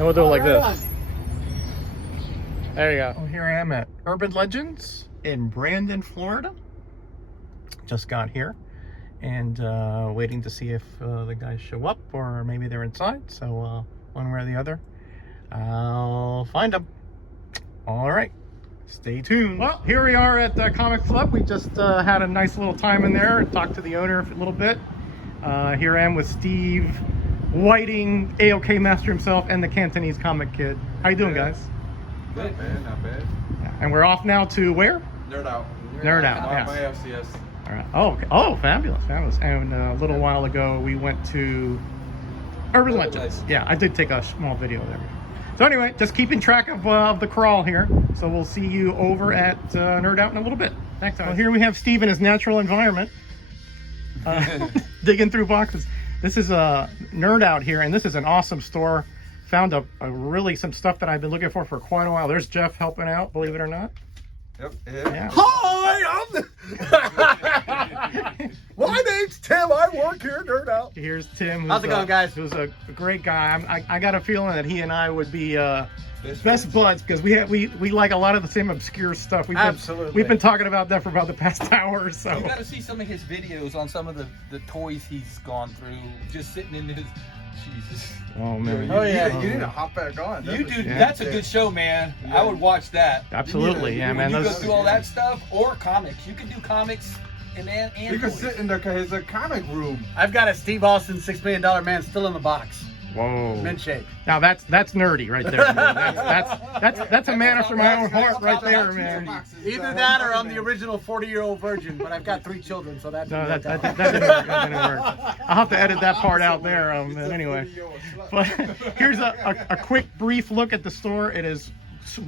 And we'll do it like this. There you go. Well, here I am at Urban Legends in Brandon, Florida. Just got here and waiting to see if the guys show up or maybe they're inside. So one way or the other, I'll find them. All right, stay tuned. Well, here we are at the Comic Club. We just had a nice little time in there and talked to the owner a little bit. Here I am with Steve Whiting, AOK Master himself, and the Cantonese comic kid. How you doing, guys? Not bad, not bad. And we're off now to where? Nerd out. Nerd out, yes. yes. My FCS. All right. Oh, okay. Oh, fabulous, fabulous. And a little while ago, we went to Urban Legends. Yeah, I did take a small video there. So anyway, just keeping track of the crawl here. So we'll see you over at Nerd Out in a little bit. Thanks, guys. Well, here we have Steve in his natural environment, digging through boxes. This is a Nerd Out here, and this is an awesome store. Found a really some stuff that I've been looking for quite a while. There's Jeff helping out, believe it or not. Yep. Yeah. Hi, my name's Tim. I work here at Nerd Out. Here's Tim. How's it going, guys? Who's a great guy. I got a feeling that he and I would be best buds because we like a lot of the same obscure stuff. We've been talking about that for about the past hour or so. You got to see some of his videos on some of the toys he's gone through, just sitting in his. Jesus. Oh man. You need to hop back on. You do. Yeah. That's a good show, man. Yeah. I would watch that. Absolutely, yeah, man. You Those... go through all that stuff or comics. You can do comics and You can toys. sit in his comic room. I've got a Steve Austin $6 Million Man still in the box. Whoa. Mint shape. Now that's nerdy right there. Man. That's a man after my own heart right there, man. Either that or I'm the original 40-year-old virgin, but I've got 3 children, so that's No, that didn't work. That didn't work. I'll have to edit that part out there. Anyway, but here's a quick, brief look at the store. It is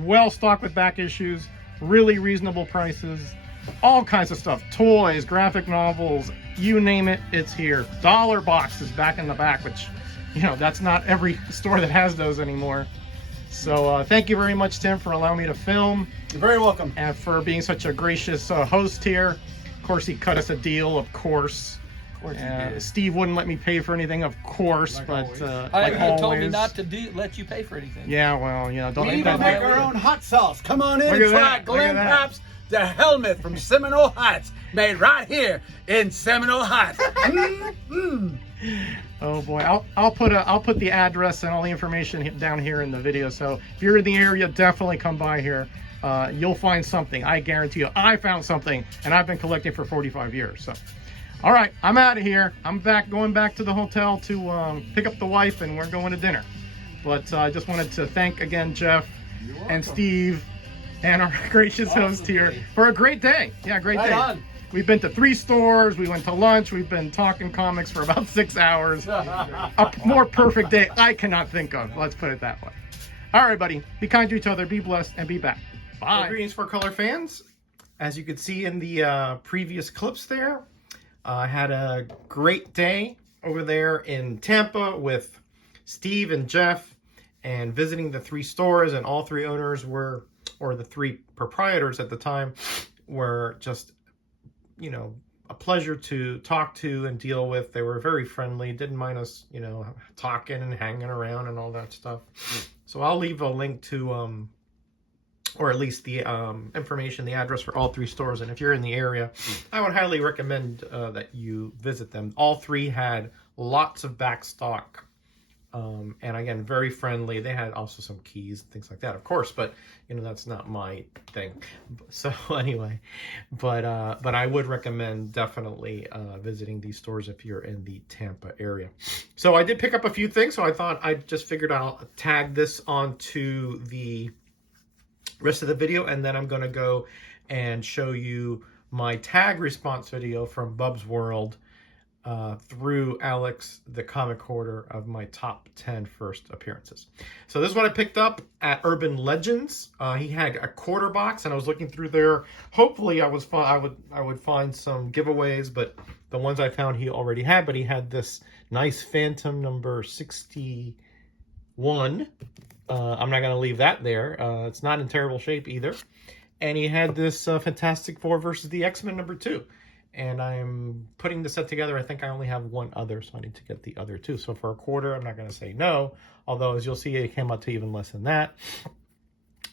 well stocked with back issues, really reasonable prices, all kinds of stuff, toys, graphic novels, you name it, it's here. Dollar boxes back in the back, which, you know, that's not every store that has those anymore. So thank you very much, Tim, for allowing me to film. You're very welcome. And for being such a gracious host here. Of course, he cut us a deal, of course. Of course he did. Steve wouldn't let me pay for anything, of course, Like but always. like He always. told me not to let you pay for anything. Yeah, well, you know, don't We let even that. make our own hot sauce. Come on in Look and at try that, look Glen at that. Pops, the helmet from Seminole Heights, made right here in Seminole Heights. Oh boy, I'll put the address and all the information down here in the video. So if you're in the area, definitely come by here. You'll find something. I guarantee you. I found something, and I've been collecting for 45 years. So, all right, I'm out of here. I'm going back to the hotel to pick up the wife, and we're going to dinner. But I just wanted to thank again Jeff and Steve and our gracious host here for a great day. Yeah, great day. Right on. We've been to 3 stores, we went to lunch, we've been talking comics for about 6 hours. A more perfect day I cannot think of, let's put it that way. All right, buddy, be kind to each other, be blessed, and be back. Bye. Well, greetings for color fans. As you could see in the previous clips there, I had a great day over there in Tampa with Steve and Jeff and visiting the 3 stores, and all 3 owners were, or the 3 proprietors at the time, were just, you know, a pleasure to talk to and deal with. They were very friendly, didn't mind us, you know, talking and hanging around and all that stuff. So I'll leave a link to, or at least the information, the address for all 3 stores. And if you're in the area, I would highly recommend that you visit them. All 3 had lots of back stock. And again, very friendly. They had also some keys and things like that, of course, but you know, that's not my thing. So anyway, but I would recommend definitely visiting these stores if you're in the Tampa area. So I did pick up a few things, so I thought I just figured I'll tag this onto the rest of the video, and then I'm going to go and show you my tag response video from Bub's World through Alex the Comic Hoarder of my top 10 first appearances. So this is what I picked up at Urban Legends. He had a quarter box, and I was looking through there. Hopefully I would find some giveaways, but the ones I found he already had. But he had this nice Phantom number 61. I'm not going to leave that there. It's not in terrible shape either. And he had this Fantastic Four versus the X-Men number 2. and I'm putting the set together. I think I only have one other, so I need to get the other two. So for a quarter, I'm not going to say no, although as you'll see, it came out to even less than that.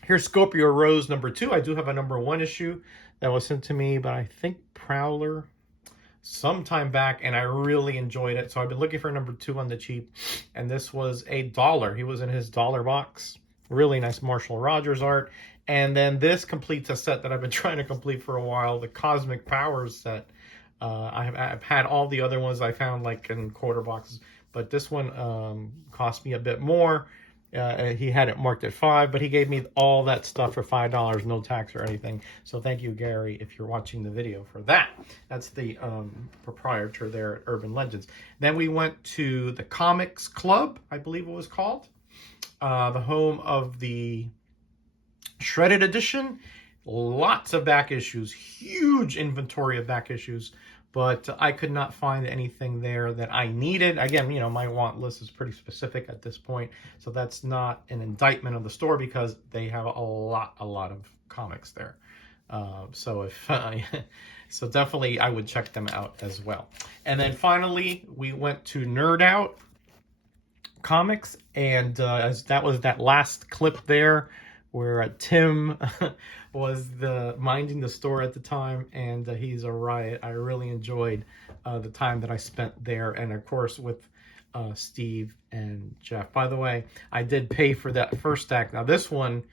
Here's Scorpio Rose number 2. I do have a number 1 issue that was sent to me, but I think Prowler some time back, and I really enjoyed it. So I've been looking for number 2 on the cheap, and this was $1. He was in his dollar box. Really nice Marshall Rogers art. And then this completes a set that I've been trying to complete for a while, the Cosmic Powers set. I've had all the other ones I found like in quarter boxes, but this one cost me a bit more. He had it marked at $5, but he gave me all that stuff for $5, no tax or anything. So thank you, Gary, if you're watching the video, for that. That's the proprietor there at Urban Legends. Then we went to the Comics Club, I believe it was called, the home of the Shredded Edition. Lots of back issues, huge inventory of back issues, but I could not find anything there that I needed. Again, you know, my want list is pretty specific at this point, so that's not an indictment of the store because they have a lot of comics there. So definitely I would check them out as well. And then finally, we went to Nerd Out Comics, and as that was that last clip there, where Tim was minding the store at the time, and he's a riot. I really enjoyed the time that I spent there, and of course with Steve and Jeff. By the way, I did pay for that first stack. Now this one,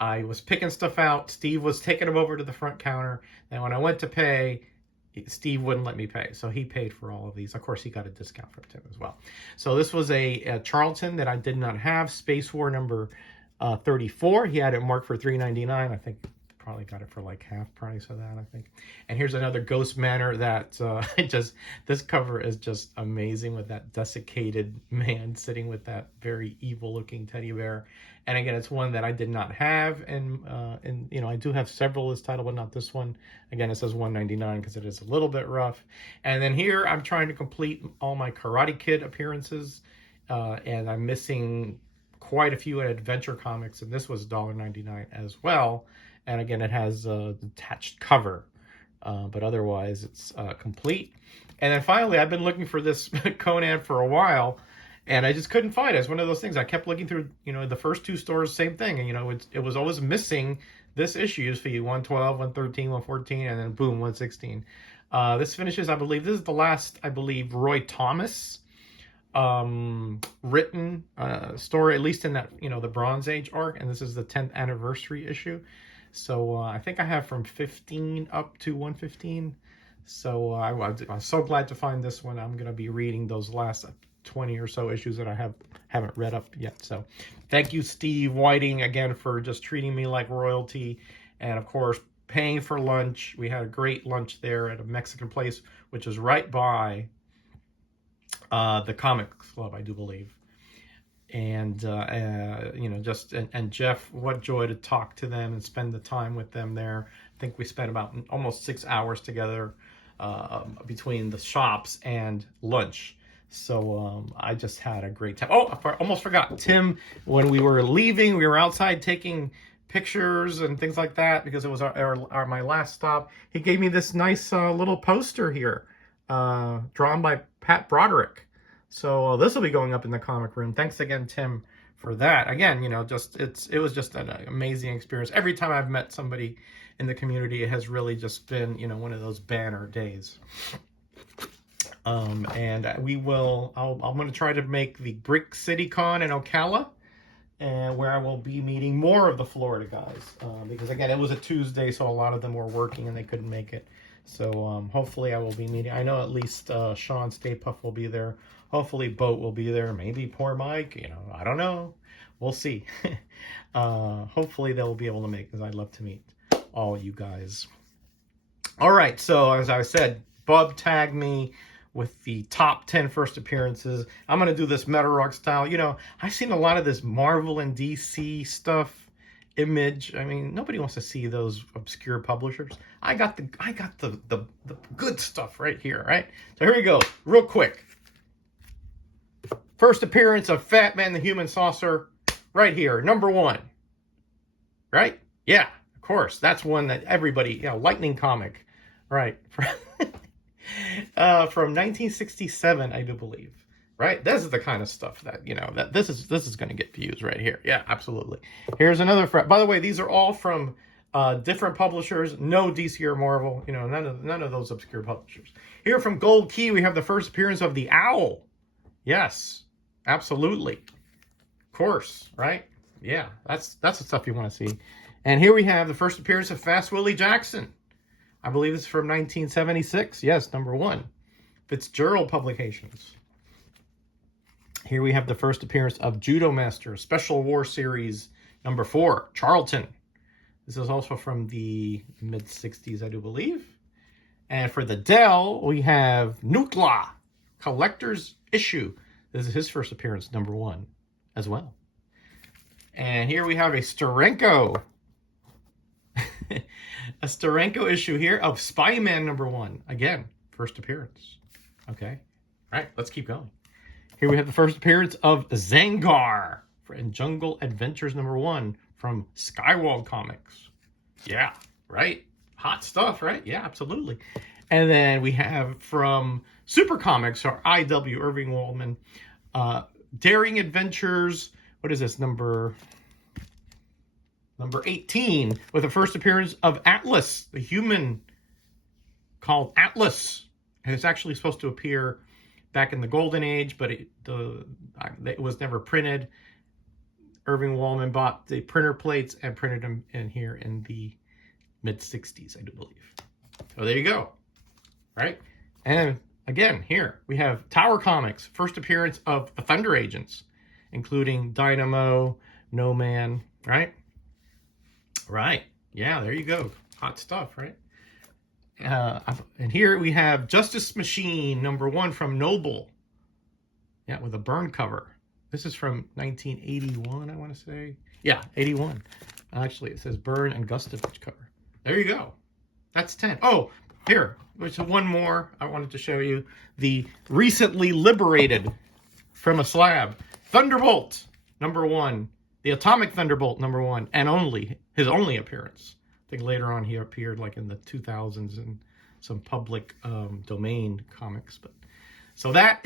I was picking stuff out. Steve was taking them over to the front counter, and when I went to pay, Steve wouldn't let me pay, so he paid for all of these. Of course, he got a discount from Tim as well. So this was a Charlton that I did not have, Space War number 34. He had it marked for $3.99. I think probably got it for like half price of that, I think. And here's another Ghost Manor that this cover is just amazing, with that desiccated man sitting with that very evil looking teddy bear. And again, it's one that I did not have, and you know, I do have several of this title, but not this one. Again, it says $1.99 because it is a little bit rough. And then here I'm trying to complete all my Karate Kid appearances, and I'm missing quite a few at Adventure Comics, and this was $1.99 as well. And again, it has a detached cover, but otherwise it's complete. And then finally, I've been looking for this Conan for a while, and I just couldn't find it. It's one of those things. I kept looking through, you know, the first 2 stores, same thing, and you know, it was always missing this issue for you, 112, 113, 114, and then boom, 116. This finishes, I believe, this is the last, I believe, Roy Thomas written story, at least in that, you know, the Bronze Age arc, and this is the 10th anniversary issue. So I think I have from 15 up to 115. So I'm so glad to find this one. I'm going to be reading those last 20 or so issues that I haven't read up yet. So thank you, Steve Whiting, again, for just treating me like royalty, and of course paying for lunch. We had a great lunch there at a Mexican place, which is right by the Comics Club, I do believe. And you know, just and Jeff, what joy to talk to them and spend the time with them there. I think we spent about almost 6 hours together between the shops and lunch. So I just had a great time. Oh, I almost forgot, Tim, when we were leaving, we were outside taking pictures and things like that because it was my last stop. He gave me this nice little poster here, drawn by Pat Broderick. So this will be going up in the comic room. Thanks again, Tim, for that. Again, you know, it was just an amazing experience. Every time I've met somebody in the community, it has really just been, you know, one of those banner days. And I'm going to try to make the Brick City Con in Ocala, and where I will be meeting more of the Florida guys, because again, it was a Tuesday, so a lot of them were working and they couldn't make it. So hopefully I will be meeting. I know at least Sean Stay Puft will be there. Hopefully Boat will be there. Maybe poor Mike. You know, I don't know. We'll see. Hopefully they'll be able to make, because I'd love to meet all you guys. All right. So as I said, Bub tagged me with the top 10 first appearances. I'm going to do this Meta Rock style. You know, I've seen a lot of this Marvel and DC stuff. Image. I mean, nobody wants to see those obscure publishers. I got the good stuff right here, right? So here we go, real quick. First appearance of Fat Man the Human Saucer, right here, number 1. Right? Yeah, of course. That's one that everybody, you know, Lightning comic, right? From 1967, I do believe. Right? This is the kind of stuff that, you know, that this is going to get views right here. Yeah, absolutely. Here's another. By the way, these are all from different publishers. No DC or Marvel. You know, none of those obscure publishers. Here from Gold Key, we have the first appearance of the Owl. Yes, absolutely. Of course, right? Yeah, that's the stuff you want to see. And here we have the first appearance of Fast Willie Jackson. I believe this is from 1976. Yes, #1. Fitzgerald Publications. Here we have the first appearance of Judo Master, Special War Series #4, Charlton. This is also from the mid-60s, I do believe. And for the Dell, we have Nukla, Collector's Issue. This is his first appearance, #1, as well. And here we have a Steranko. A Steranko issue here of Spyman #1. Again, first appearance. Okay. All right, let's keep going. Here we have the first appearance of Zangar in Jungle Adventures #1 from Skywald Comics. Yeah, right? Hot stuff, right? Yeah, absolutely. And then we have from Super Comics, or IW, Irving Waldman, Daring Adventures. What is this, number 18, with the first appearance of Atlas, the human called Atlas. It's actually supposed to appear back in the Golden Age, but it was never printed. Irving Waldman bought the printer plates and printed them in here in the mid-60s, I do believe. So there you go, right? And again, here we have Tower Comics, first appearance of the Thunder Agents, including Dynamo, No Man, right? Right. Yeah, there you go. Hot stuff, right? And here we have Justice Machine #1 from Noble. Yeah, with a burn cover. This is from 1981, I want to say. Yeah, 81. Actually, it says Burn and Gustovich cover. There you go. That's 10. Oh, here. There's one more I wanted to show you. The recently liberated from a slab Thunderbolt #1. The Atomic Thunderbolt #1, and his only appearance. I think later on he appeared like in the 2000s in some public domain comics. But so that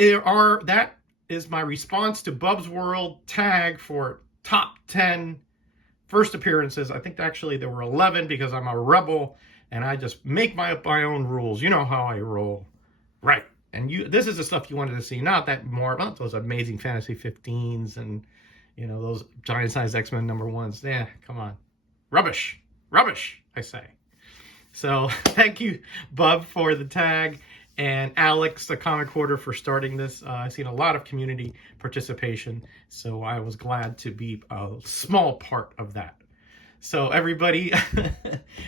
is my response to Bub's World tag for top 10 first appearances. I think actually there were 11 because I'm a rebel and I just make my own rules. You know how I roll, right? And this is the stuff you wanted to see, not those Amazing Fantasy 15s and, you know, those giant-sized X-Men #1s. Yeah, come on. Rubbish. Rubbish, I say. So, thank you, Bub, for the tag, and Alex the Comic Hoarder for starting this. I've seen a lot of community participation, so I was glad to be a small part of that. So, everybody,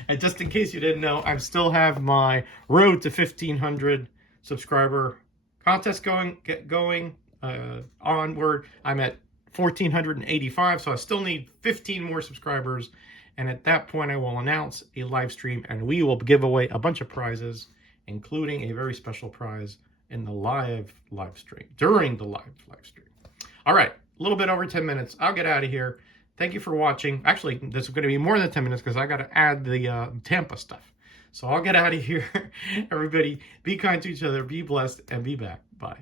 and just in case you didn't know, I still have my road to 1,500 subscriber contest going onward. I'm at 1,485, so I still need 15 more subscribers, and at that point I will announce a live stream and we will give away a bunch of prizes, including a very special prize in the live stream, during the live stream. All right, a little bit over 10 minutes. I'll get out of here. Thank you for watching. Actually, this is going to be more than 10 minutes because I got to add the Tampa stuff. So I'll get out of here. Everybody, be kind to each other, be blessed, and be back. Bye.